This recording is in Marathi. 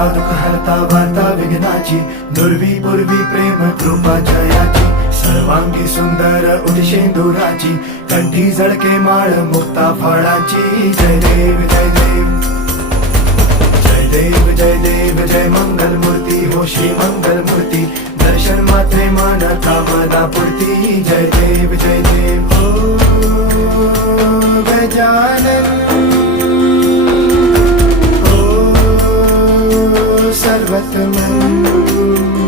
हरता दुःख हरता वार्ता विघ्नाची, दुर्वी पूर्वी प्रेम कृपा जयाची, सर्वांगी सुंदर उदिशेंदुराची, कंठी झळके माळ मुक्ता फळाची. जय देव जय देव जय देव जय देव जय मंगल मूर्ती हो श्री मंगल मूर्ती, दर्शन मात्रे मन कामना पूर्ती. जय देव जय देव हो गजानन हो सर्वतमन.